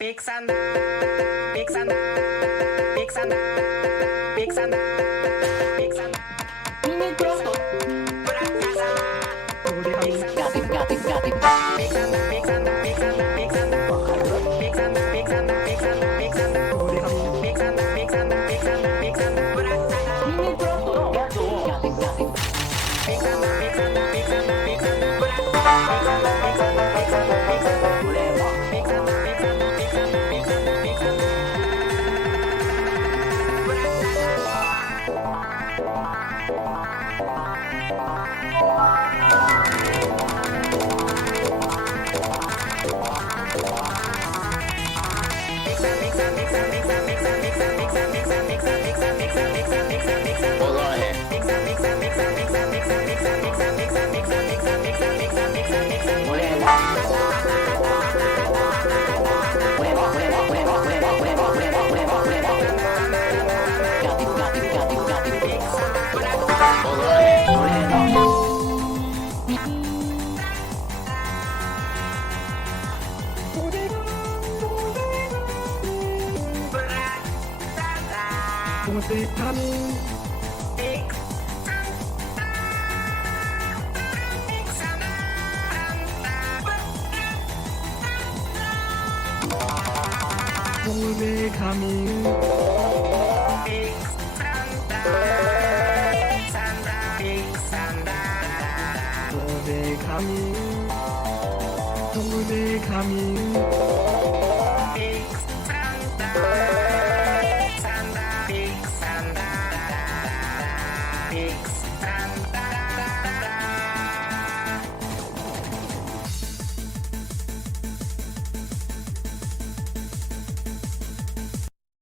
Big Sanda, Big Sanda, Big Sanda, Big Sanda, Big Sanda. Mini pronto. Casa. Big Sanda, Gatin, gatin, gatin. Big Sanda, Big Sanda, Big Sanda, Big Sanda. Big Sanda, Big Sanda, Big Sanda, Big Sanda. Big Sanda, Big Sanda, Big Sanda, Big Sanda. Mini pronto のやつをガティンガティン。Big Sanda, Big Sanda, Big Sanda, Big Sanda. Big Sanda, Big Sanda, Big Sanda, Big Sanda. これは Big Sanda, Big Sanda, Big Sanda, Big Sanda, Big Sanda. Coming.